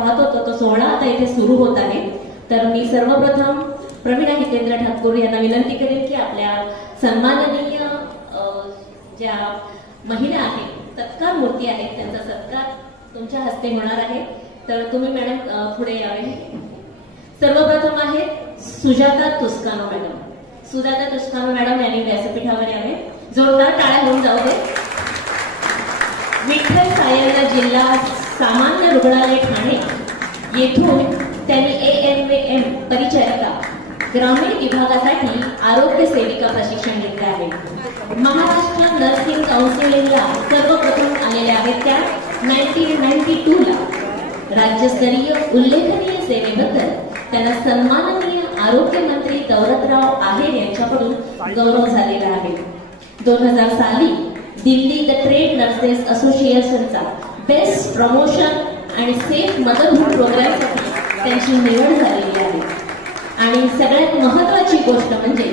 पाहत होतो तो सोहळा आता इथे सुरू होत आहे। तर मी सर्वप्रथम प्रवीणा हितेंद्र ठाकूर यांना विनंती करेन की आपल्या सन्माननीय ज्या महिला आहेत, सत्कार मूर्ती आहेत, त्यांचा सत्कार तुमच्या हस्ते होणार आहे। तर तुम्ही मॅडम पुढे यावे। सर्वप्रथम आहेत सुजाता तुस्कानो मॅडम। सुजाता तुस्कानो मॅडम यांनी व्यासपीठावर यावे। जोरदार टाळ्या होऊन जाऊ दे। विठ्ठल सायंगा जिल्हा सामान्य रुग्णालय ठाणे येथून त्यांनी AMVM परिचारिका ग्रामीण विभागासाठी आरोग्य सेविका प्रशिक्षण घेतले आहे। महाराष्ट्र नर्सिंग काउन्सिलिंगला सर्वप्रथम आलेल्या आहेत त्या 1992 ला राज्यस्तरीय उल्लेखनीय सेवेबद्दल त्यांना सन्माननीय आरोग्य मंत्री दौलतराव आहेर यांच्याकडून गौरव झालेला आहे। 2000 साली दिल्ली द ट्रेड नर्सेस असोसिएशनचा बेस्ट प्रमोशन आणि सेफ मदरहुड प्रोग्रामसाठी त्यांची निवड झालेली आहे। आणि सगळ्यात महत्त्वाची गोष्ट म्हणजे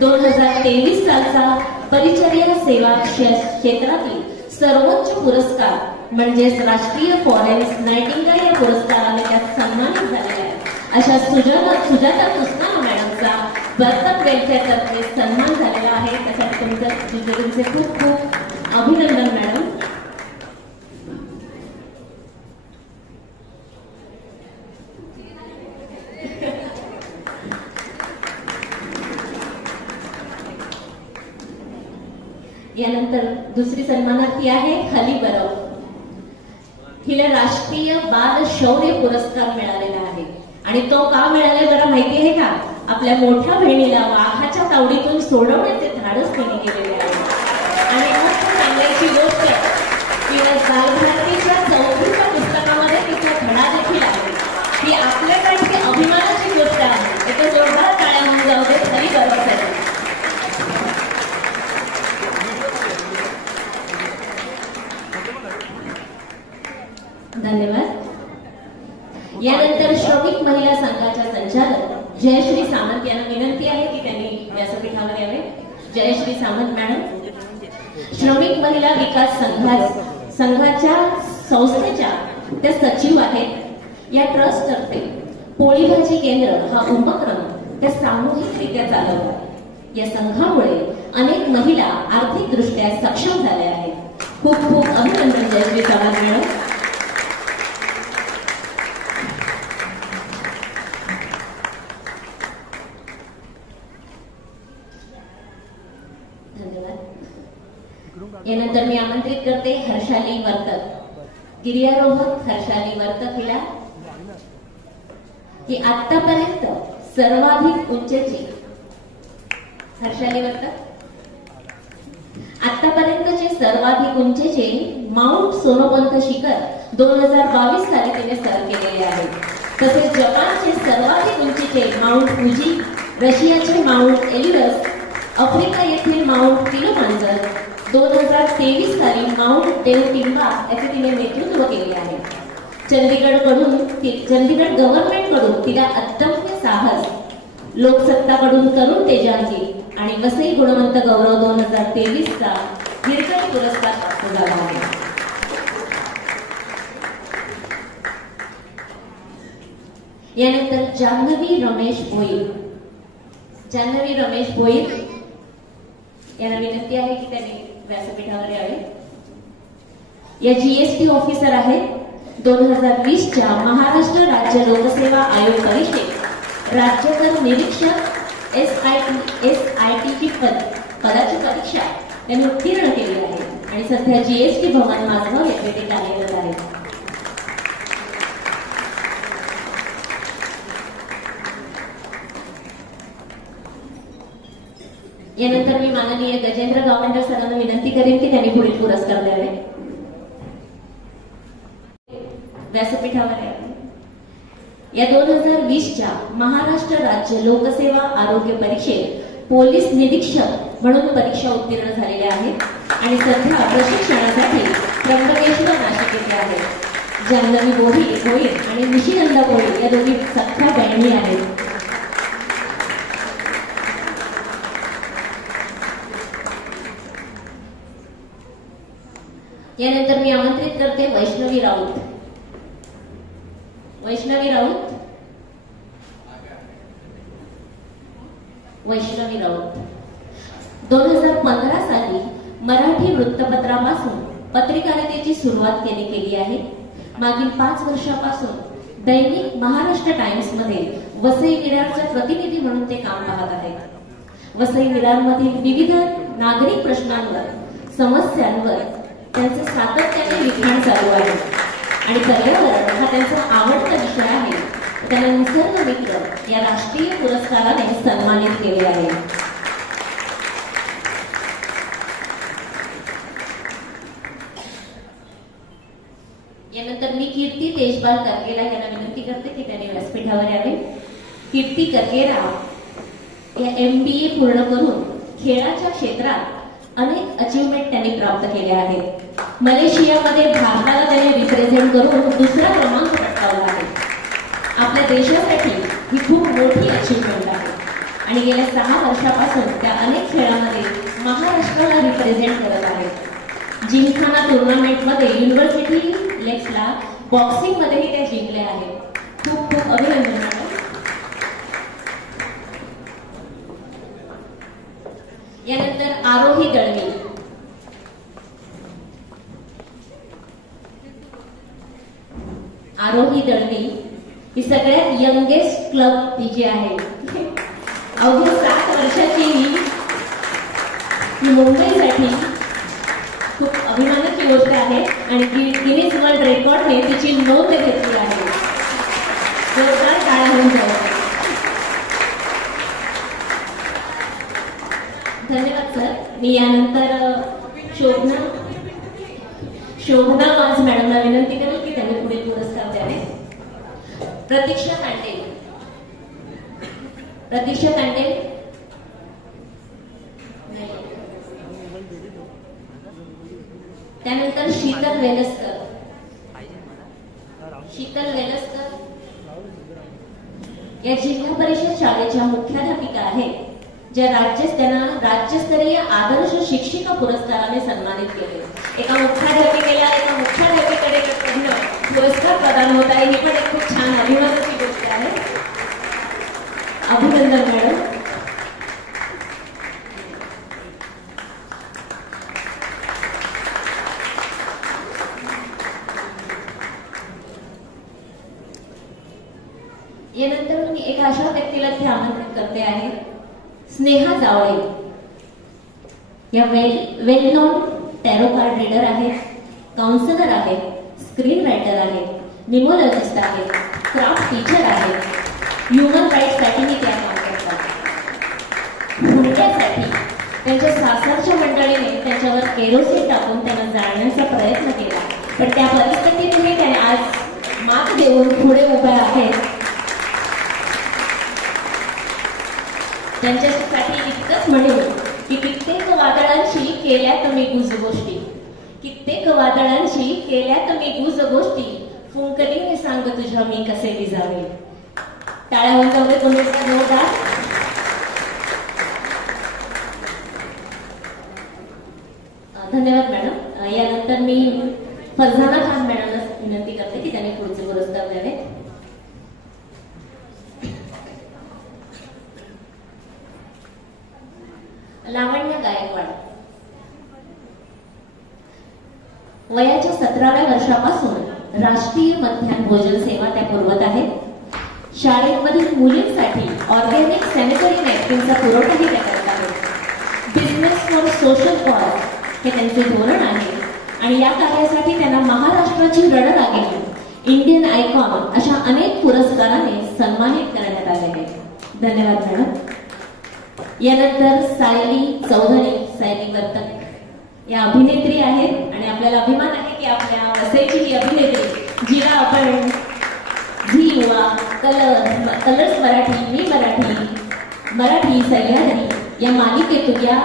2023 सालचा परिचर्या सेवा क्षेत्रातील सर्वोच्च पुरस्कार म्हणजेच राष्ट्रीय फॉरेन्स नाइटिंगेल या पुरस्काराने त्यात सन्मानित झालेला आहे। अशा सुजाता तुस्कानो मॅडमचा बर्तन वेलफेअर तर्फे सन्मान झालेला आहे। त्यासाठी तुमचे खूप खूप अभिनंदन मॅडम। यानंतर दुसरी सन्मानार्थी आहे हली बरव। हिला राष्ट्रीय बाल शौर्य पुरस्कार मिळालेला आहे आणि तो का मिळाला जरा माहिती आहे का? आपल्या मोठ्या बहिणीला वाघाच्या तावडीतून सोडवण्याचे धाडस तिने केलेले आहे। आणि खूप सांगायची गोष्ट की बालभारतीच्या 4थीच्या पुस्तकामध्ये तिचा धडा देखील आहे ही आपल्यासाठी अभिमानाची गोष्ट आहे। एका जोरदार टाळ्या होऊन जाऊ दे हली बरवसाठी। धन्यवाद। यानंतर श्रमिक महिला संघाच्या संचालक जयश्री सामंत यांना विनंती आहे की त्यांनी व्यासपीठावर यावे। जयश्री सामंत मॅडम श्रमिक महिला विकास संघाच्या संस्थेच्या त्या सचिव आहेत। या ट्रस्ट तर्फे पोळी भाजी केंद्र हा उपक्रम त्या सामूहिकरित्या चालवतात। या संघामुळे अनेक महिला आर्थिकदृष्ट्या सक्षम झाल्या आहेत। खूप खूप अभिनंदन जयश्री सामंत मॅडम। यानंतर मी आमंत्रित करते हर्षाली वर्तक, गिर्यारोहक हर्षाली वर्तक हिला की आतापर्यंत सर्वाधिक उंचीची हर्षाली वर्तक आतापर्यंतचे सर्वाधिक उंचीचे माउंट सोनोपंत शिखर 2022 साली तिने सर केलेले आहे। तसेच जपानचे सर्वाधिक उंचीचे माउंट फुजी, रशियाचे माउंट एलिरस, आफ्रिका येथील माउंट किलिमांजरो 2023 साली माउंट देवटिंबा याचे तिने नेतृत्व केले आहे। चंदीगड गव्हर्नमेंट कडून तिला अदम्य साहस, लोकसत्ताकडून तरुण तेजांगी आणि वसई गुणवंत गौरव 2023 चा हिरकणी पुरस्कार प्राप्त झाला आहे। यानंतर जान्हवी रमेश भोईर यांना विनंती आहे की त्यांनी व्यासपीठावर यावे। या GST ऑफिसर आहेत। 2020 च्या महाराष्ट्र राज्य लोकसेवा आयोग परीक्षेत राज्यकर निरीक्षक SIT ची पदाची परीक्षा त्यांनी उत्तीर्ण केली आहे आणि सध्या GST भवन माझगाव येथे ते कार्यरत आहेत। यानंतर मी माननीय गजेंद्र गावंडे सरांना विनंती करेन की त्यांनी पुढील पुरस्कार द्यावे। व्यासपीठावर या 2020 च्या महाराष्ट्र राज्य लोकसेवा आरोग्य परीक्षेत पोलीस निरीक्षक म्हणून परीक्षा उत्तीर्ण झालेल्या आहेत आणि सध्या प्रशिक्षणासाठी त्र्यंबकेश्वर नाशिक येथे आहेत। जान्हवी भोईर आणि निशिनंदा भोईर या दोघी सख्या बहिणी आहेत। यानंतर मी आमंत्रित करते वैष्णवी राऊत। वैष्णवी राऊत. वैष्णवी राऊत 2015 साली मराठी वृत्तपत्रापासून पत्रकारितेची सुरुवात केली आहे. मागील 5 वर्षापासून दैनिक महाराष्ट्र टाइम्स मध्ये वसई विरारचे प्रतिनिधी म्हणून ते काम पाहत आहेत. वसई विरारमधील विविध नागरिक प्रश्नांवर, समस्यांवर त्यांचे सातत्याने लिखाण चालू आहे आणि पर्यावरण हा त्यांचा आवडता विषय आहे. त्यांना निसर्ग मित्र या राष्ट्रीय पुरस्काराने सन्मानित केले आहे. यानंतर मी कीर्ती तेजपाल करकेरा यांना विनंती करते की त्यांनी व्यासपीठावर यावे. कीर्ती करकेरा या MBA पूर्ण करून खेळाच्या क्षेत्रात अनेक अचीवमेंट त्यांनी प्राप्त केल्या आहेत. मलेशियामध्ये भारताला त्यांनी रिप्रेझेंट करून दुसरा क्रमांक पटकावला आहे. आपल्या देशासाठी ही खूप मोठी अचीवमेंट आहे आणि गेल्या 6 वर्षापासून त्या अनेक खेळामध्ये महाराष्ट्राला रिप्रेझेंट करत आहेत. जिमखाना टुर्नामेंटमध्ये युनिव्हर्सिटी लेक्सला बॉक्सिंग मध्येही त्या जिंकल्या आहेत. खूप खूप अभिनंदन. यानंतर आरोही दळवी. आरोही दळवी ही सगळ्यात यंगेस्ट क्लब ती जी आहे. अवघ्या 7 वर्षाची ही मुंबईसाठी खूप अभिमानाची गोष्ट आहे आणि गिनीज वर्ल्ड रेकॉर्डने तिची नोंद घेतली आहे. जोरदार टाळ्या होऊन जाऊ. धन्यवाद सर. मी यानंतर शोभना माज मॅडमला विनंती करेल की त्यांनी पुढे पुरस्कार द्यावे. प्रतीक्षा तांडे. प्रतीक्षा तांडे. त्यानंतर शीतल वेलस्कर. शीतल वेलस्कर या जिल्हा परिषद शाळेच्या मुख्याध्यापिका आहेत, ज्या त्यांना राज्यस्तरीय आदर्श शिक्षिका पुरस्काराने सन्मानित केले. एका मुख्याध्यापिकेला एका मुख्याध्यापिकेकडे पुरस्कार प्रदान होत आहे, ही पण एक खूप छान अभिमानाची गोष्ट आहे. अभिनंदन मॅडम. यानंतर मी एका अशा व्यक्तीला इथे आमंत्रित करते आहे, स्नेहा जावळे. या वेल नोन टॅरो कार्ड रीडर आहेत, काउन्सिलर आहेत, स्क्रीन रायटर आहेत, निमोलॉजिस्ट आहेत, क्राफ्ट टीचर आहेत. ह्युमन राईट्स साठी त्या काम करतात. हुंड्यासाठी त्यांच्या सासरच्या मंडळीने त्यांच्यावर केरोसिन टाकून त्यांना जाळण्याचा प्रयत्न केला, पण त्या परिस्थितीतही त्याने आज मात देऊन पुढे उभे आहेत. त्यांच्यासाठी इतकंच म्हणेल की कित्येक वादळांची केल्यात मी गुज गोष्टी, कित्येक वादळांची केल्यात मी गुज गोष्टी, फुंकलीने सांग तुझ्या मी कसे विजावे. टाळ्या होऊन जाऊ जोरदार. धन्यवाद मॅडम. यानंतर मी फरजाना खान मॅडमला विनंती करते की त्यांनी पुढचे पुरस्कार द्यावे. लावण्य गायकवाड. वयाच्या 17व्या वर्षापासून राष्ट्रीय मध्यान्ह भोजन सेवा त्या पुरवत आहेत. शाळेमधील मुलींसाठी ऑर्गॅनिक सॅनिटरी नॅपकिनचा पुरवठाही त्या करत आहेत. बिझनेस फॉर सोशल कॉज हे त्यांचे धोरण आहे आणि या कार्यासाठी त्यांना महाराष्ट्राची रणरागिणी, इंडियन आयकॉन अशा अनेक पुरस्काराने सन्मानित करण्यात आले आहे. धन्यवाद मॅडम. यानंतर सायली चौधरी. सायली वर्तक या अभिनेत्री आहेत आणि आपल्याला अभिमान आहे की आपल्या वसईची ही अभिनेत्री जिला आपण झी युवा, कलर्स मराठी, मी मराठी सह्याद्री या मालिकेतून या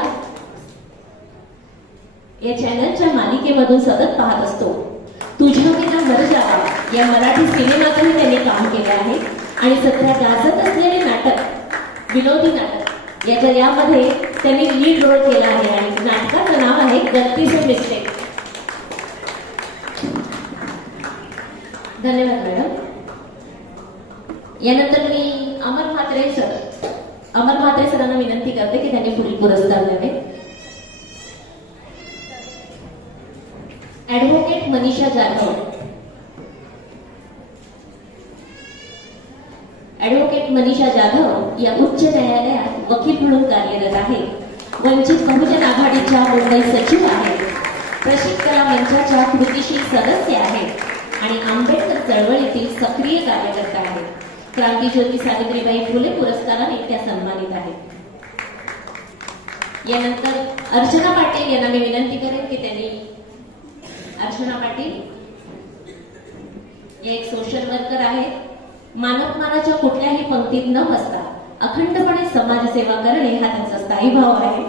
चॅनलच्या मालिकेमधून सतत पाहत असतो. तुझ्या विना मर जावा या मराठी सिनेमातही त्यांनी काम केले आहे आणि सध्या गाजत असलेले नाटक विनोदी नाटक यामध्ये त्यांनी लीड रोल केला आहे आणि नाटकाचं नाव आहे गलती से मिस्टेक. धन्यवाद मॅडम. यानंतर मी अमर म्हात्रे सरांना विनंती करते की त्यांनी पुढील पुरस्कार द्यावे. ऍडव्होकेट मनीषा जाधव. ऍडव्होकेट मनीषा जाधव या उच्च न्यायालयात वकील म्हणून कार्यरत आहे. वंचित बहुजन आघाडीच्या मुंबई सचिव आहेत. प्रशित कला मंचाच्या कृतीशील सदस्य आहेत आणि आंबेडकर चळवळीतील सक्रिय कार्यकर्ता आहेत. क्रांतीज्योती सावित्रीबाई फुले पुरस्काराने त्या सन्मानित आहेत. यानंतर अर्चना पाटील यांना मी विनंती करेन की त्यांनी अर्चना पाटील एक सोशल वर्कर आहेत. मानवमानाच्या कुठल्याही पंक्तीत न बसता अखंडपणे समाजसेवा करणे हा त्यांचा स्थायी भाव आहे.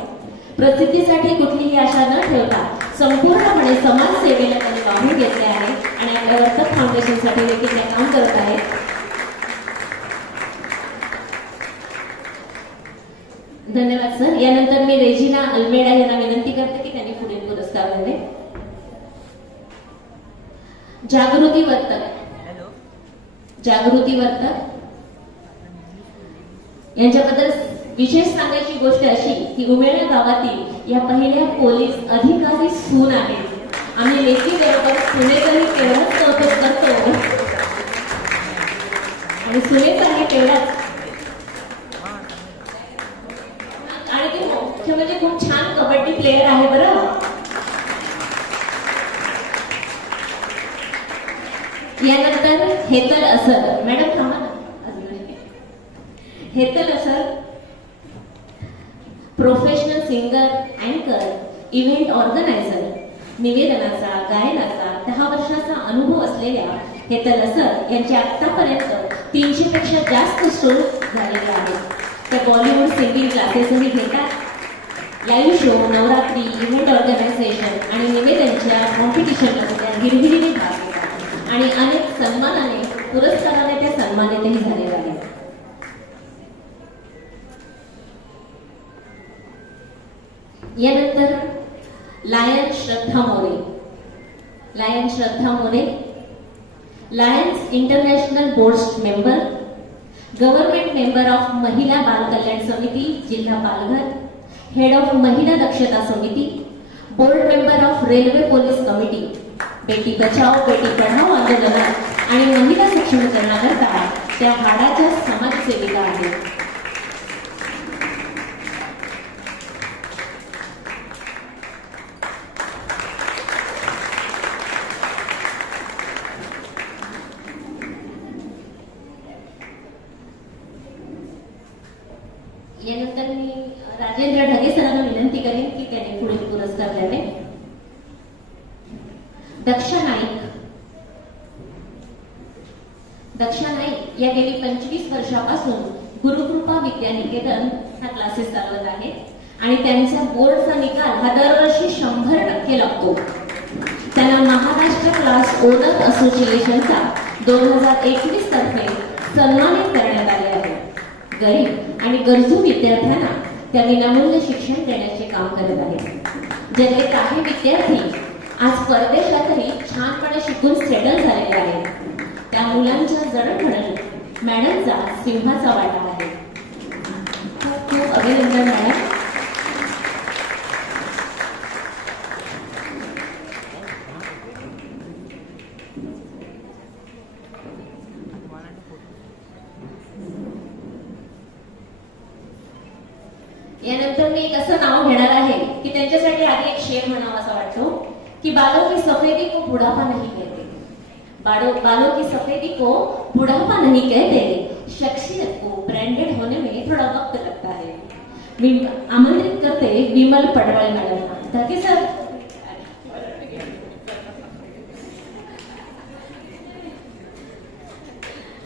प्रसिद्धीसाठी कुठलीही आशा न ठेवता संपूर्णपणे समाजसेवेला त्यांनी वाहून घेतले आहे आणि आपल्या वर्तक फाउंडेशनसाठी देखील ते काम करत आहेत. धन्यवाद सर. यानंतर मी रेजिना अल्मेडा यांना विनंती करते की त्यांनी पुढील पुरस्कार द्यावे. जागृती वर्तक यांच्याबद्दल विशेष सांगायची गोष्ट अशी की उमेळा गावातील या पहिल्या पोलीस अधिकारी सून आहेत. आम्ही लेखी बरोबर सुनेचंही तेवढंच कौतुक करतो आणि सुनेचाही तेवढाच. आणि ती मुख्य म्हणजे खूप छान कबड्डी प्लेअर आहे बरं. यानंतर हेतल असर. मॅडम थांबा ना. हेतल असर प्रोफेशनल सिंगर, अँकर, इव्हेंट ऑर्गनायझर, निवेदनाचा, गायनाचा 10 वर्षाचा अनुभव असलेल्या हेतल असर यांचे आतापर्यंत 300 पेक्षा जास्त शो झालेले आहेत. त्या बॉलिवूड सिंगिंग क्लासेसही घेतात. Live show, Navratri, event organization आणि निवेदनच्या कॉम्पिटिशनमध्ये गिरगिरीने भाग घेतात आणि अनेक सन्मानाने, पुरस्काराने त्या सन्मानितही झालेल्या आहेत. यानंतर Lion Shraddha More, Lions International board member, government member of महिला बाल कल्याण समिती जिल्हा पालघर, हेड ऑफ महिला दक्षता समिती, board member of railway police committee, बेटी बचाओ बेटी पढाओ आंदोलनात आणि महिला सक्षमीकरणाकरता त्या हाडाच्या समाजसेविका आहेत. यानंतर मी राजेंद्र ढगे सरांना विनंती करेन की त्यांनी पुढील पुरस्कार द्यावे. दक्षा नाईक या गेली 25 वर्षापासून गुरुकृपा विद्यानिकेतन हा क्लासेस चालवत आहेत आणि त्यांचा बोर्डचा निकाल हा दरवर्षी 100% लागतो. त्यांना महाराष्ट्र क्लास ओनर असोसिएशनचा 2021 तर्फे सन्मानित करण्यात आले आहे. गरीब आणि गरजू विद्यार्थ्यांना त्या विनामूल्य शिक्षण देण्याचे काम करत आहेत. ज्यातले काही विद्यार्थी आज परदेशातही छानपणे शिकून सेटल झालेले आहेत. त्या मुलांच्या जडणघडणीत मॅडमचा सिंहाचा वाटा आहे. खूप खूप अभिनंदन मॅडम. यानंतर मी एक असं नाव घेणार आहे की त्यांच्यासाठी आधी एक शेर म्हणावा असा वाटतो की बालों की सफेदी को बुढ़ापा नहीं कहते, बालों की सफेदी को बुढ़ापा नहीं कहते, शख्सियत को ब्रांडेड होने में थोड़ा वक्त लगता है. मी आमंत्रित करते विमल पडवळे मॅडमना. धके सर.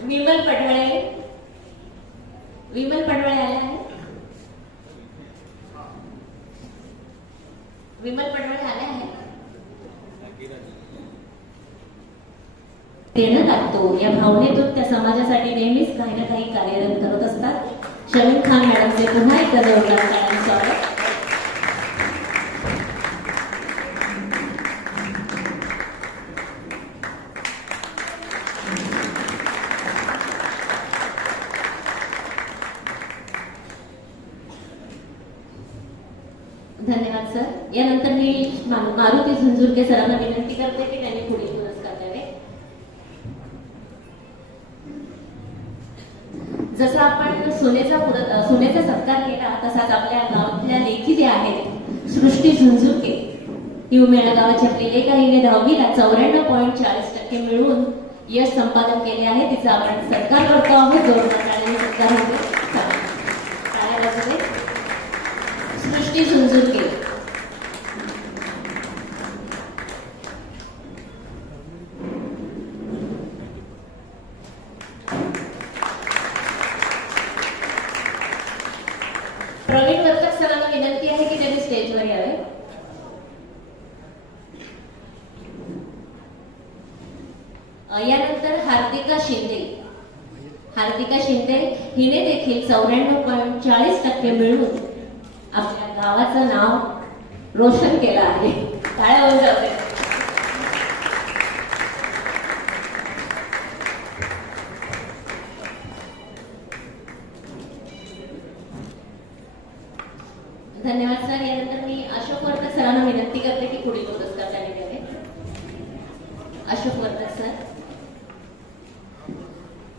विमल पडवळे आले आहेत. विमल पडवळे आले आहेत. देणं लागतो या भावनेतून त्या समाजासाठी नेहमीच काही ना काही कार्यरत करत असतात. शमीम खान मॅडमचे पुन्हा एकदा जोरदार टाळ्यांनी स्वागत. धन्यवाद सर. यानंतर मी मारुती झुंझुरके सरांना विनंती करते की त्यांनी पुढील पुरस्कार द्यावे. जसा आपण सोनेचा सत्कार केला तसाच आपल्या गावातल्या लेखी जे आहेत सृष्टी झुंझुरके ही उमेळा गावाची आपली लेख आहे. हिने 10वीला 94.40% मिळवून यश संपादन केले आहे. तिचा आपण सत्कार करतो आहोत. जोरदार टाळ्यांनी सत्कार होतो. टाळ्या वाजवते. सृष्टी झुंझुरके. प्रवीण वर्तक सरांना विनंती आहे की त्यांनी स्टेजवर यावे. यानंतर हार्दिका शिंदे हिने देखील 94.40% मिळवून आपल्या गावाचं नाव रोशन केलं आहे. टाळ्या वाजवते. धन्यवाद सर. यानंतर मी अशोक वर्तक सरांना विनंती करते की पुढील पुरस्कार त्यांनी द्यावे. अशोक वर्तक सर.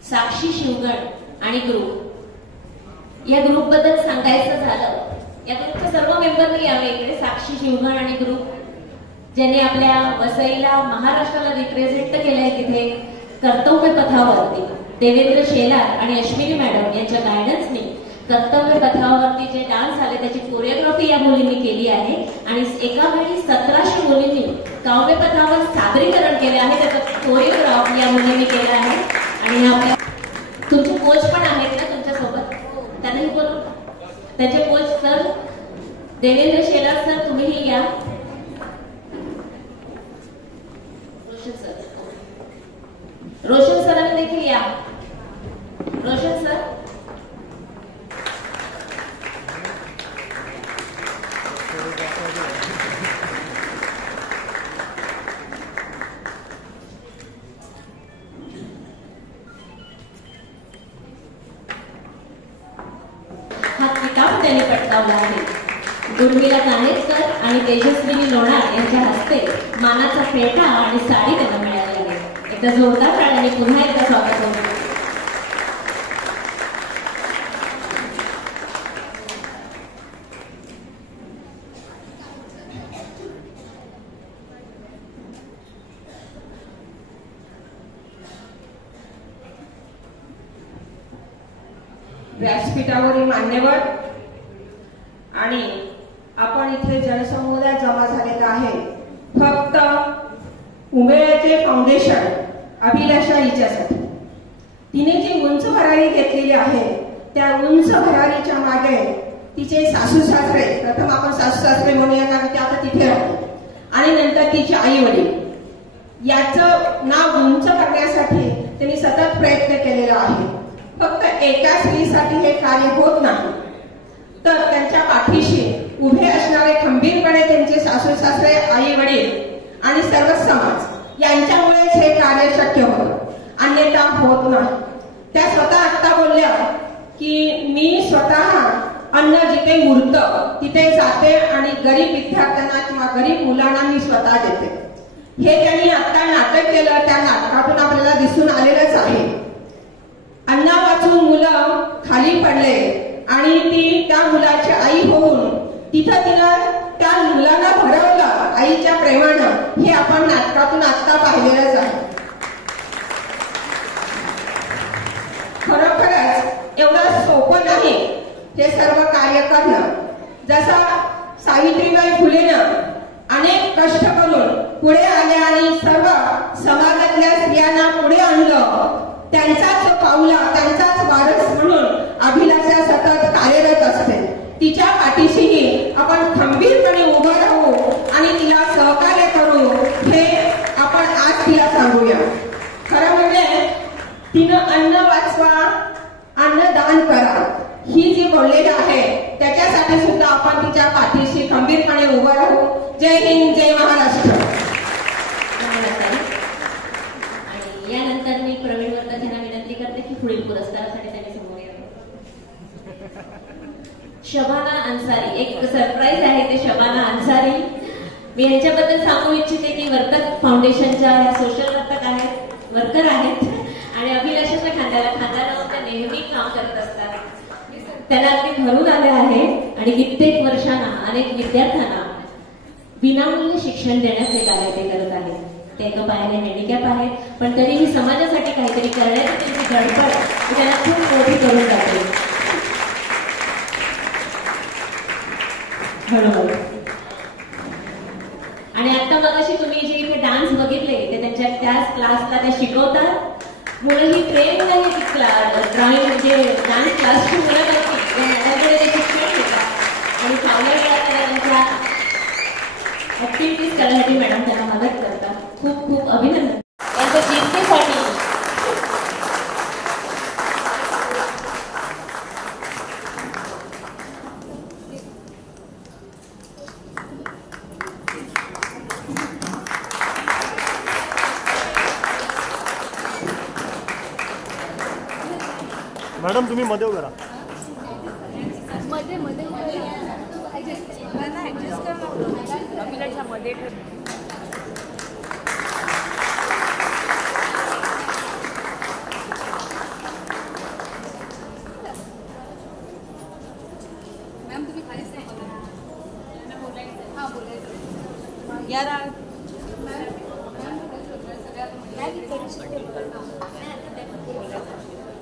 साक्षी शिवगण आणि ग्रुप. या ग्रुप बद्दल सांगायचं झालं, या ग्रुपच्या सर्व मेंबरनी यावे इकडे. साक्षी शिवगण आणि ग्रुप ज्यांनी आपल्या वसईला महाराष्ट्राला रिप्रेझेंट केलंय तिथे कर्तव्य पथावरती. देवेंद्र शेलार आणि अश्विनी मॅडम यांच्या गायडन्सनी कर्तव्य पथावरती जे डान्स झाले त्याची कोरिओग्राफी या मुलींनी केली आहे आणि एका वेळी 1700 मुलींनी काव्य पथावर सादरीकरण केले आहे. त्याचं कोरिओग्राफ या मुलींनी केलं आहे. आणि आपल्या तुमचे कोच पण आहेत ना तुमच्यासोबत, त्यांनाही बोलू. त्याचे coach sir Devendra Shelar sir, तुम्हीही या. रोशन सरांनी देखील या. रोशन सर. हा किताब त्यांनी पटकावला आहे. उर्मिला कानेटकर आणि तेजस्विनी लोणार यांच्या हस्ते मानाचा फेटा आणि साडी त्यांना मिळाली आहे. एकदा जोरदार टाळ्यांनी पुन्हा एकदा स्वागत होतं. व्यासपीठावरील मान्यवर आणि आपण इथे जनसमुदाय जमा झालेला आहे. फक्त उमेळ्याचे फाउंडेशन अभिलाषा हिच्यासाठी. तिने जी उंच भरारी घेतलेली आहे त्या उंच भरारीच्या मागे तिचे सासू सासरे, प्रथम आपण सासू सासरे म्हणूया कारण ते आता तिथे राहतो, आणि नंतर तिचे आई वडील, याचं नाव उंच करण्यासाठी त्यांनी सतत प्रयत्न केलेला आहे. फक्त एका स्त्रीसाठी हे कार्य होत नाही, तर त्यांच्या पाठीशी उभे असणारे खंबीरपणे त्यांचे सासू सासरे, आई वडील आणि सर्व समाज यांच्यामुळेच हे कार्य शक्य होतं, अन्यथा होत नाही. त्या स्वतः आत्ता बोलल्या की मी स्वतः अन्न जिथे उरतं तिथे जाते आणि गरीब विद्यार्थ्यांना किंवा गरीब मुलांना मी स्वतः देते. हे त्यांनी आता नाटक केलं, त्या नाटकातून आपल्याला दिसून आलेलंच आहे. अन्न वाचून मुलं खाली पडले आणि ती त्या मुलाची आई होऊन तिथं तिनं त्या मुलांना भरवलं आईच्या प्रेमानं. हे आपण नाटकातून आता पाहिलेलंच आहे. खरोखरच एवढं सोपं नाही हे सर्व कार्य करणं. जसा सावित्रीबाई फुलेनं अनेक कष्ट करून पुढे आल्या आणि सर्व समाजातल्या स्त्रियांना पुढे आणलं, त्यांचाच पावला, त्यांचाच वारस म्हणून अभिलाषा सतत कार्यरत असते. तिच्या पाठीशीही आपण खंबीरपणे उभं राहू आणि तिला सहकार्य करू, हे आपण आज तिला सांगूया. खरं म्हणजे तिनं अन्न वाचवा, अन्नदान करा ही जी बोललेली आहे त्याच्यासाठी सुद्धा आपण तिच्या पाठीशी खंबीरपणे उभं राहू. जय हिंद, जय महाराष्ट्र. आणि यानंतर मी प्रवीण वर्तक यांना विनंती करते की पुढील पुरस्कारासाठी त्यांनी समोर यावे. शबाना अन्सारी, एक सरप्राईज आहे ते शबाना अन्सारी. मी यांच्याबद्दल सांगू इच्छिते की वर्तक फाउंडेशनच्या ह्या सोशल वर्कर आहेत आणि अभिलाषाच्या खांद्याला त्या नेहमी काम करत असतात. त्यांना अगदी भरून आले आहे आणि कित्येक वर्षांना अनेक विद्यार्थ्यांना विनामूल्य शिक्षण देण्याचे कार्य ते करत आहेत. ते एका पायाने हँडिकॅप आहेत, पण तरीही समाजासाठी काहीतरी करण्याची त्यांची धडपड त्यांना खूप मोठी करून जाते. बरोबर. आणि आता मगाशी तुम्ही जे इथे डान्स बघितले ते त्यांच्या त्याच क्लासला त्या शिकवतात. मुलं ही ट्रेन नाही ती ड्रॉइंग म्हणजे डान्स क्लासची मुलं नव्हती, मॅडमकडे ते शिक्षण घेतात आणि फावल्या वेळात त्यांच्या ऍक्टिव्हिटीज करण्यासाठी मॅडम त्यांना मदत करतात. खूप खूप अभिनंदन यांच्या जिद्दीसाठी. मॅडम तुम्ही मध्ये उभे राहा.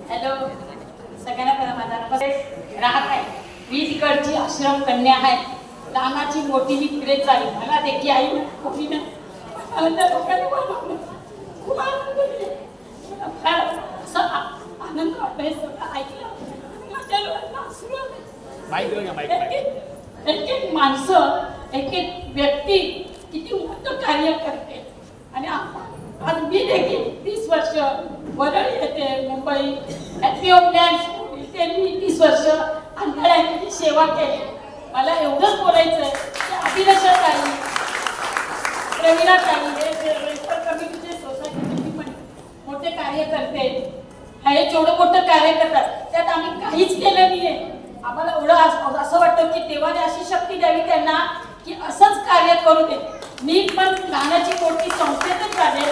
हॅलो सगळ्यांना करा माझा राहत आहे. मी तिकडची आश्रम कन्या आहे. लहानाची मोठी मी तिकडेच झाली. मला देखील आई कोणी नाही. खूप आनंद असं आनंद वाटतंय सगळं ऐकलं. माझ्या एक एक माणसं एक एक व्यक्ती किती मोठं कार्य करते. आणि आज मी देखील 30 वर्ष वरळी येते मुंबई हॅपी होमलँड इथे मी 30 वर्ष अंधाराची सेवा केली. मला एवढंच बोलायचं आहे की अभिलाषाताई, प्रवीणाताई हे कमिटीचे सोसायटीचे पण मोठे कार्य करते. हे जेवढं मोठं कार्य करतात त्यात आम्ही काहीच केलं नाहीये. आम्हाला एवढं असं वाटतं की देवाने अशी शक्ती द्यावी त्यांना की असंच कार्य करू दे. मी पण लहानाची मोठी संस्थेतच झाले.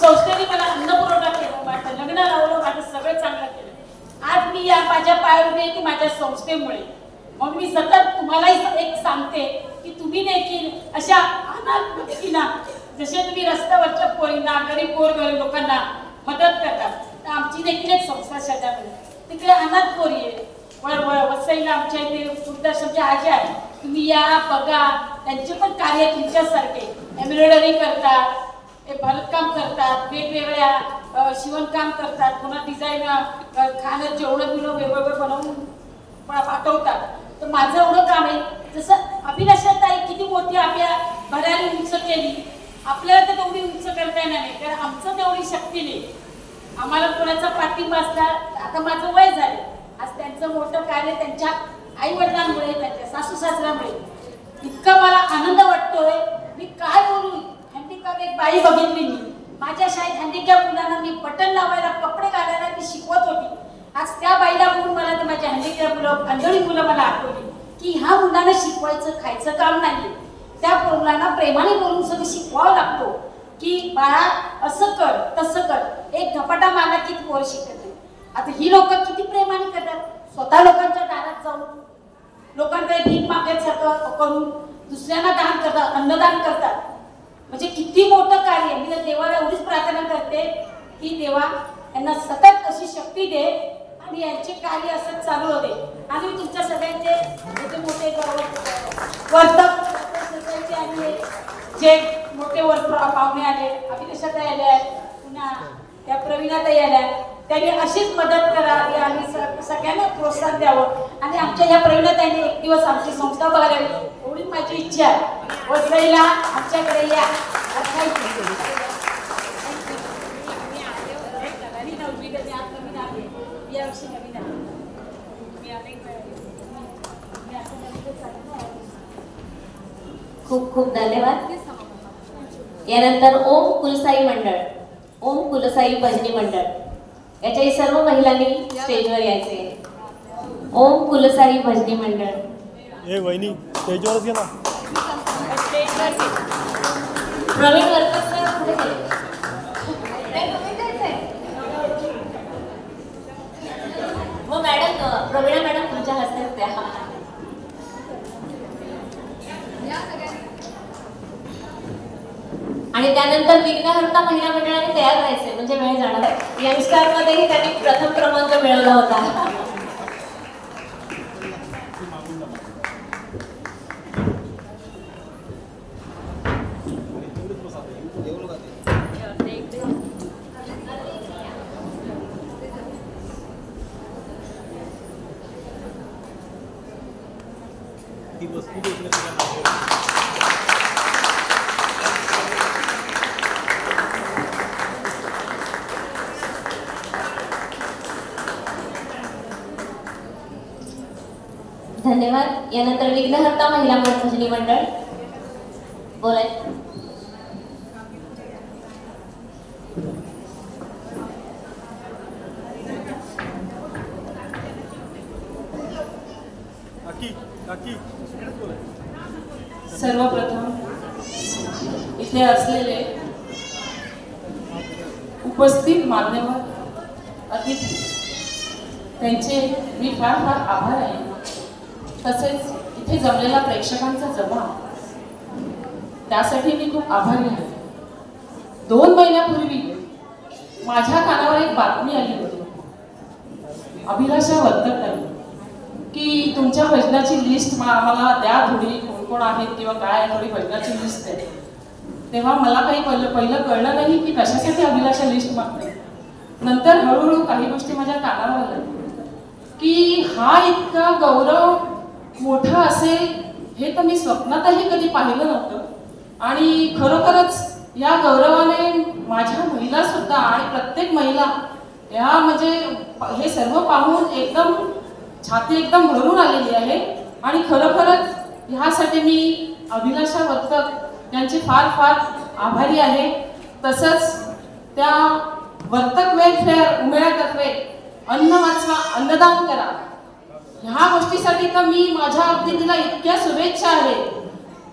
संस्थेने मला अन्नपुरवठा केला, माझं लग्न लावलं, माझं सगळं चांगलं केलं. आज मी या माझ्या पायावर उभी आहे ती माझ्या संस्थेमुळे. मग मी सतत तुम्हालाही एक सांगते की तुम्ही देखील अशा अनाथ व्यक्तींना जसे तुम्ही रस्त्यावरच्या पोरींना गरीब गोरगरीब लोकांना मदत करतात तर आमची देखील एक संस्था शेजामध्ये तिकडे अनाथ पोरी आहे. वसईला आमच्या इथे वृद्धाश्रमच्या आज्या आहेत. तुम्ही या बघा, त्यांचे पण कार्य तुमच्यासारखे एम्ब्रॉयडरी करतात, भरतकाम करतात, वेगवेगळ्या शिवणकाम करतात, पुन्हा डिझाईन खाणं जेवढं बिवणं वेगवेगळं बनवून पाठवतात. तर माझं एवढं काम आहे. जसं अभिलाषाताई किती मोठी आपल्या भरारी उंच केली, आपल्याला तर तेवढी उंच करता येणार नाही कारण आमचं तेवढी शक्ती नाही. आम्हाला कोणाचा पाठिंबा असला. आता माझं वय झाले. आज त्यांचं मोठं कार्य त्यांच्या आई वडिलांमुळे, त्यांच्या सासू सासऱ्यामुळे इतका मला आनंद वाटतोय. मी काय बोलू. हँडिकॅप एक बाई बघितली मी माझ्या शाळेत. हँडिकॅप मुलांना मी बटन लावायला, कपडे घालायला मी शिकवत होती. आज त्या बाईला बघून मला ते माझ्या हँडिकॅप मुलं, आंधळी मुलं मला आठवली की ह्या मुलांना शिकवायचं खायचं काम नाही. त्या मुलांना प्रेमाने बोलून सगळं शिकवावं लागतो की बाळा असं कर तसं कर. एक धपाटा मारला की ती पोरं शिकत नाही. आता ही लोक किती प्रेमाने करतात. स्वतः लोकांच्या दारात जाऊन लोकांकडे भीक मागायसारखं करून दुसऱ्यांना दान करतात, अन्नदान करतात. म्हणजे किती मोठं कार्य. मी देवाला एवढीच प्रार्थना करते की देवा यांना सतत अशी शक्ती दे आणि यांचे कार्य असंच चालू होते. आणि मी तुमच्या सगळ्यांचे मोठे मोठे वर्तक सोसायटी आले, जे मोठे पाहुणे आले, अभिलाषाताई आल्या, पुन्हा त्या प्रवीणाताई आल्या, त्यांनी अशीच मदत करावी आणि सगळ्यांना प्रोत्साहन द्यावं. आणि आमच्या या प्रवीणाताईने एक दिवस आमची संस्था बघायला एवढीच माझी इच्छा आहे. वसईला आमच्याकडे या. खूप खूप धन्यवाद. यानंतर ओम कुलसाई मंडळ, ओम कुलसाई भजनी मंडळ याच्याही सर्व महिलांनी स्टेजवर यायचे. ओम कुलसाई भजनी मंडळ. ए वहिनी स्टेजवरच गेला. प्रवीण वरकर सर पुढे गेले. मग मॅडम प्रवीणा मॅडम तुमच्या हस्तेच द्या. आणि त्यानंतर विघ्नहर्ता महिला मंडळाने तयार व्हायचे म्हणजे वेळ जाणार. यंगस्टार मध्येही त्यांनी प्रथम क्रमांक मिळवला होता. धन्यवाद. यानंतर विघ्नहर्ता महिला भजनी मंडळ बोलाय. सर्वप्रथम इथे असलेले उपस्थित मान्यवर अतिथी त्यांचे मी फार फार आभार आहे. तसेच इथे जमलेला प्रेक्षकांचा जमा त्यासाठी मी खूप आभारी आहे. 2 महिन्यापूर्वी माझ्या कानावर एक बातमी आली होती. अभिलाषा वर्तक की तुमच्या भजनाची लिस्ट आम्हाला द्या, थोडी कोण कोण आहेत किंवा काय थोडी भजनाची लिस्ट आहे. तेव्हा मला काही पहिलं कळलं नाही की कशासाठी अभिलाषा लिस्ट मागते. नंतर हळूहळू काही गोष्टी माझ्या कानावर आल्या की हा इतका गौरव मोठा असेल हे तर मी स्वप्नातही कधी पाहिलं नव्हतं. आणि खरोखरच या गौरवाने माझ्या महिला सुद्धा आणि प्रत्येक महिला या म्हणजे हे सर्व पाहून एकदम छाती एकदम भरून आलेली आहे. आणि खरोखरच ह्यासाठी मी अभिलाषा वर्तक यांचे फार फार आभारी आहे. तसंच त्या वर्तक वेलफेअर उमेळातर्फे अन्न वाचवा अन्नदान करा ह्या गोष्टीसाठी तर मी माझ्या अगदी तिला इतक्या शुभेच्छा आहेत.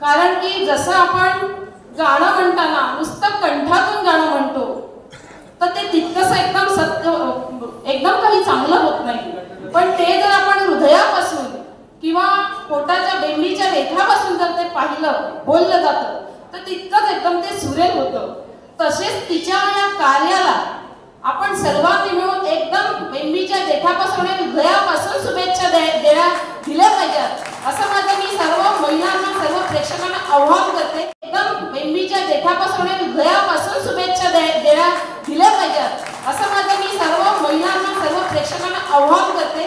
कारण की जसं आपण गाणं म्हणताना नुसतं कंठातून गाणं म्हणतो तर ते तितकंसं एकदम सत्य एकदम काही चांगलं होत नाही. पण ते जर आपण हृदयापासून किंवा पोटाच्या बेंबीच्या रेखापासून जर ते पाहिलं बोललं जातं तर तितकंच एकदम ते सुरेल होतं. तसेच तिच्या या कार्याला आपण सर्वांनी मिळून एकदम बेंबीच्या देठापासून हृदयापासून शुभेच्छा दिल्या पाहिजेत असं माझं मी सर्व महिलांना सर्व प्रेक्षकांना आव्हान करते. एकदम बेंबीच्या देठापासून हृदयापासून शुभेच्छा दिल्या पाहिजेत असं माझं मी सर्व महिलांना सर्व प्रेक्षकांना आव्हान करते.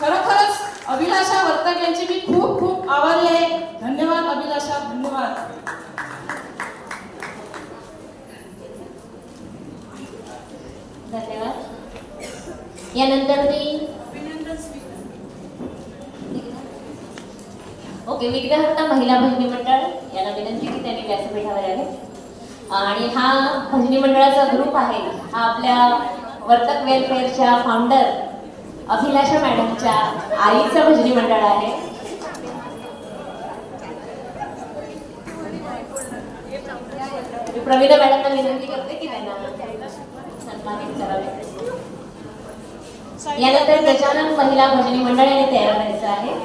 खरोखरच अभिलाषा वर्तक यांची मी खूप खूप आभारी आहे. धन्यवाद अभिलाषा, धन्यवाद. धन्यवाद. यानंतर मी विघ्नहर्ता महिला भजनी मंडळ यांना विनंती की त्यांनी व्यासपीठावर यावे. आणि हा भजनी मंडळाचा ग्रुप आहे हा आपल्या वर्तक वेलफेअरच्या फाउंडर अभिलाषा मॅडमच्या आईचं भजनी मंडळ आहे. प्रवीणा मॅडमना विनंती करते की त्यांना सन्मानित करावे. यानंतर गजानन महिला भजनी मंडळाने तयार व्हायचं आहे.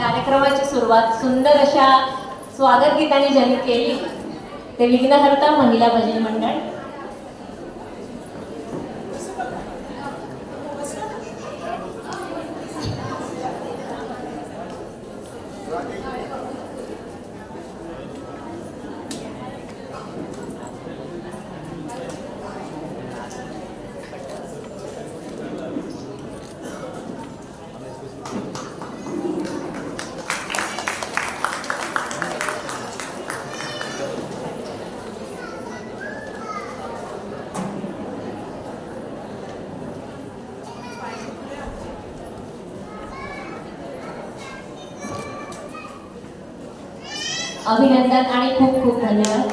कार्यक्रमाची सुरुवात सुंदर अशा स्वागत गीताने ज्यांनी केली ते विघ्नहर्ता महिला भजनी मंडळ. अभिनंदन आणि खूप खूप धन्यवाद.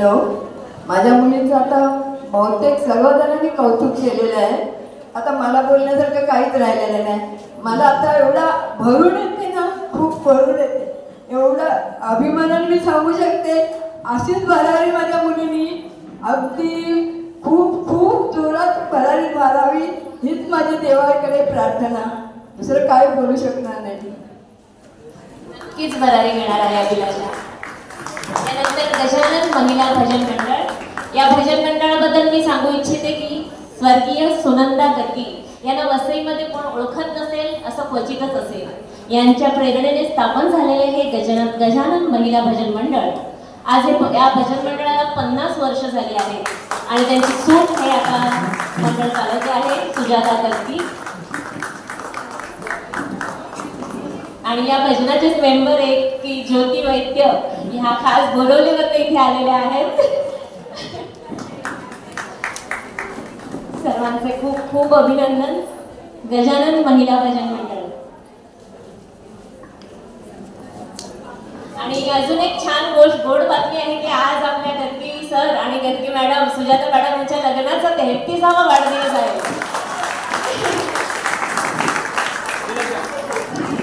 हॅलो, माझ्या मुलीचं आता बहुतेक सर्वजणांनी कौतुक केलेलं आहे. आता मला बोलण्यासारखं काहीच राहिलेलं नाही. मला आता एवढा भरून येते ना, खूप भरून येते. एवढं अभिमानाने मी सांगू शकते, अशीच भरारी माझ्या मुलीनी अगदी खूप खूप जोरात भरारी मारावी, हीच माझी देवाकडे प्रार्थना. दुसरं काय बोलू शकणार नाही. नक्कीच भरारी मिळणार आहे अभिलाषा. त्यानंतर गजानन महिला भजन मंडळ. या भजन मंडळाबद्दल मी सांगू इच्छिते की स्वर्गीय सुनंदा गती यांना वसईमध्ये कोण ओळखत नसेल असं क्वचितच असेल. यांच्या प्रेरणेने स्थापन झालेले हे गजानन महिला भजन मंडळ आज या भजन मंडळाला 50 वर्ष झाली आहेत आणि त्यांची सूट हे आता मंडळ चालवते आहे सुजाता गती. आणि या भजनाचेच मेंबर एक की ज्योती वैद्य ह्या खास बोलवलीवर इथे आलेल्या आहेत. सर्वांचे खूप खूप अभिनंदन. गजानन महिला भजन मंडळ. आणि अजून एक छान गोड बातमी आहे की आज आपल्या गद्दी सर आणि गद्दी मॅडम सुजाता मॅडम यांच्या लग्नाचा 33वा वाढदिवस आहे.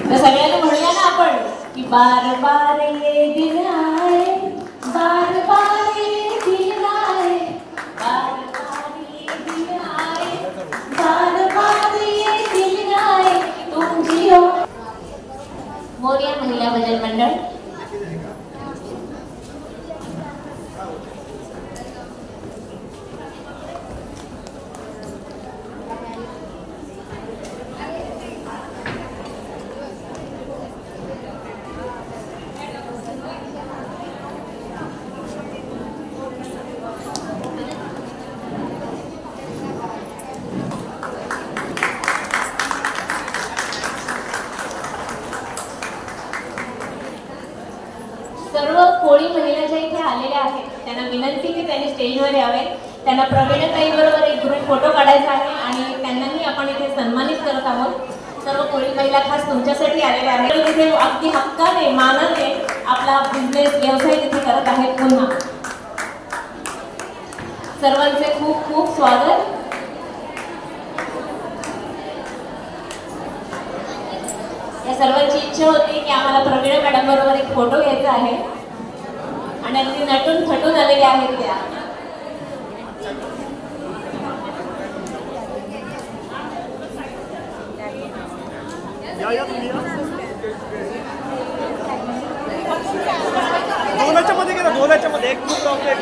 तर सगळ्यांना म्हणूया ना आपण की बार बार ये दिन आए, बार बार ये दिन आए, बार बार ये दिन आए, बार बार ये दिन आए, तुम जियो. मोरया महिला भजन मंडळ. सर्व कोळी महिला ज्या इथे आलेल्या आहेत त्यांना विनंती की त्यांनी स्टेजवर यावे. त्यांना प्रवीणताई बरोबर एक ग्रुप फोटो काढायचा आहे आणि त्यांनाही आपण इथे सन्मानित करत आहोत. सर्व कोळी महिला खास तुमच्यासाठी आलेल्या आहेत. तिथे अगदी हक्काने मानाने आपला बिझनेस व्यवसाय तिथे करत आहेत. पुन्हा सर्वांचे खूप खूप स्वागत. या सर्वांची इच्छा होती की आम्हाला प्रवीण मॅडम बरोबर एक फोटो घ्यायचा आहे आणि अगदी नटून थटून आलेल्या आहेत त्या. दोनाच्या मध्ये गेला, दोनाच्या मध्ये एक ग्रुप लावतो एक.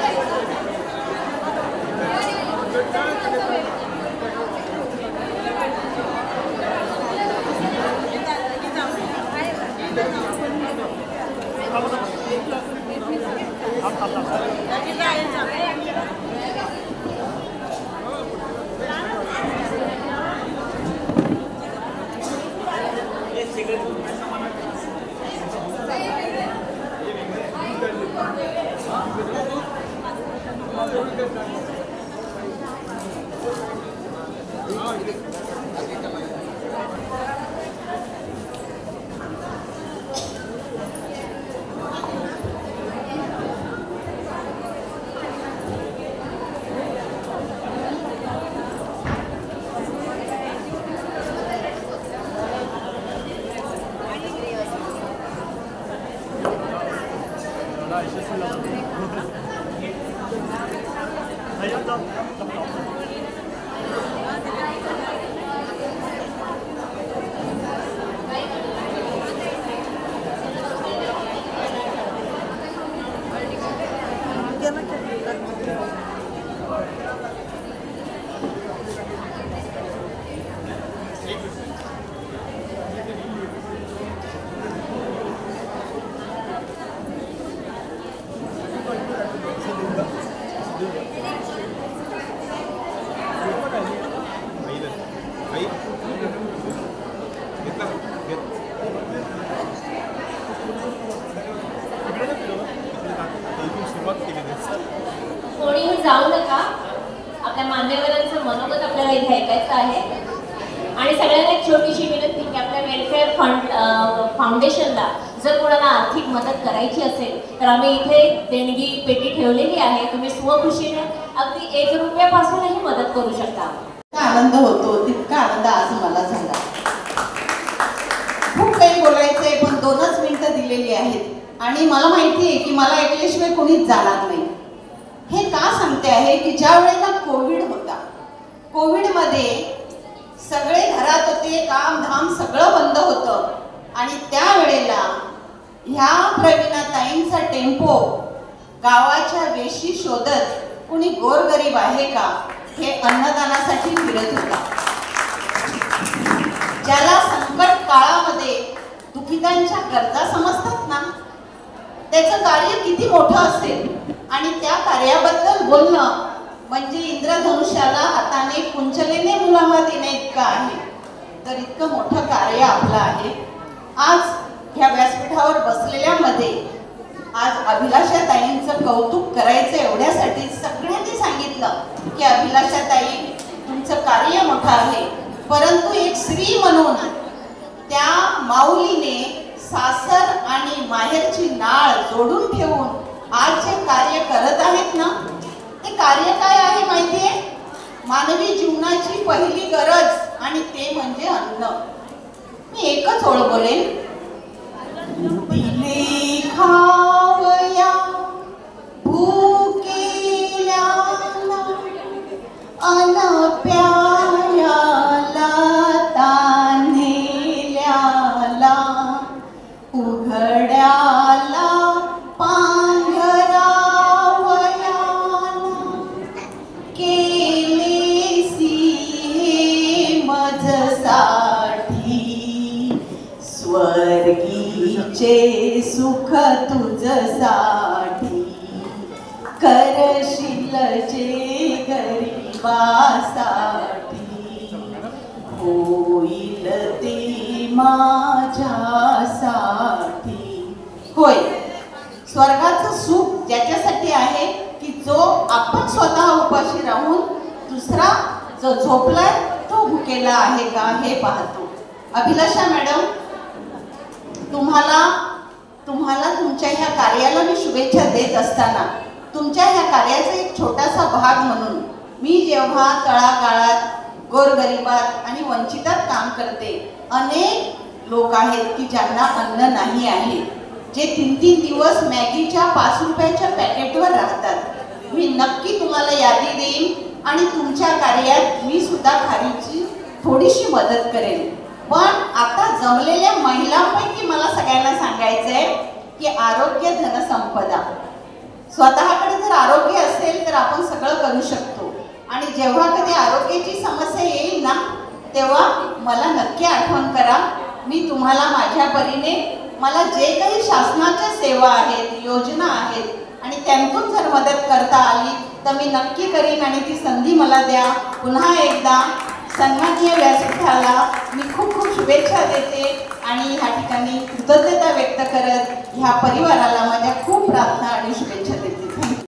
कोणीही जाऊ नका. आपल्या मान्यवरांचं मनोगत आपल्याला इथे ऐकायचं आहे. आणि सगळ्यांना एक छोटीशी विनंती की आपल्या वेलफेअर फाउंडेशनला जर कोणाला आर्थिक मदत करायची असेल तर आम्ही इथे देणगी पेटी ठेवलेली आहे. तुम्ही स्वखुशीने अगदी 1 रुपयापासूनही मदत करू शकता. आनंद होतो तितका आनंद आज मला झाला. खूप काही बोलायचंय पण 2च मिनिटं दिलेली आहेत आणि मला माहिती आहे की मला ऐकल्याशिवाय कोणीच जाणार नाही. हे का सांगते आहे की ज्या वेळेला कोविड होता, कोविडमध्ये सगळे घरात होते, काम धाम सगळं बंद होतं आणि त्यावेळेला ह्या प्रवीणाताईंचा टेम्पो गावाच्या वेशी शोधत कुणी गोरगरीब आहे का हे अन्नदानासाठी फिरत होता. ज्याला संकट काळामध्ये दुखीतांच्या गरजा समजतात ना, त्याचं कार्य किती मोठं असेल आणि त्या कार्याबद्दल बोलणं म्हणजे इंद्रधनुष्याला हाताने कुंचलेने मुलामा देणे इतकं आहे. तर इतकं मोठं कार्य आपलं आहे. आज ह्या व्यासपीठावर बसलेल्यामध्ये आज अभिलाषाताईंचं कौतुक करायचं एवढ्यासाठी सगळ्यांनी सांगितलं की अभिलाषाताई तुमचं कार्य मोठं आहे, परंतु एक स्त्री म्हणून त्या माऊलीने सासर आणि माहेरची नाळ जोडून ठेवून आज जे कार्य करत आहेत ना, ते कार्य काय आहे माहितीये? मानवी जीवनाची पहिली गरज आणि ते म्हणजे अन्न. मी एकच ओळ बोलेन, दिले खावया भूकेल्या अन प्यायाला तान्हेल्याला उघड्याला स्वर्गीचे सुख तुझसाठी करशील जे गरीबासाठी होईल ते माझ्यासाठी. होय, स्वर्गाचं सुख ज्याच्यासाठी आहे की जो आपण स्वतः उपाशी राहून दुसरा जो झोपलाय तो भुकेला आहे का हे पाहतो. अभिलाषा मॅडम, तुम्हाला तुमच्या ह्या कार्याला मी शुभेच्छा देत असताना तुमच्या ह्या कार्याचा एक छोटासा भाग म्हणून मी जेव्हा तळागाळात गोरगरिबात आणि वंचितात काम करते, अनेक लोक आहेत की ज्यांना अन्न नाही आहे, जे 3-3 दिवस मॅगीच्या 5 रुपयाच्या पॅकेटवर राहतात. मी नक्की तुम्हाला यादी देईन आणि तुमच्या कार्यात मी सुद्धा खारीची थोडीशी मदत करेन. पण आता जमलेल्या महिलांपैकी मला सगळ्यांना सांगायचंय की आरोग्य धनसंपदा. स्वतःकडे जर आरोग्य असेल तर आपण सगळं करू शकतो आणि जेव्हा कधी आरोग्याची समस्या येईल ना, तेव्हा मला नक्की आठवण करा. मी तुम्हाला माझ्या परीने मला जे काही शासनाच्या सेवा आहेत, योजना आहेत आणि त्यांतून जर मदत करता आली तर मी नक्की करीन आणि ती संधी मला द्या. पुन्हा एकदा सन्माननीय व्यासपीठाला मी खूप खूप शुभेच्छा देते आणि ह्या ठिकाणी कृतज्ञता व्यक्त करत ह्या परिवाराला माझ्या खूप प्रार्थना आणि शुभेच्छा देते.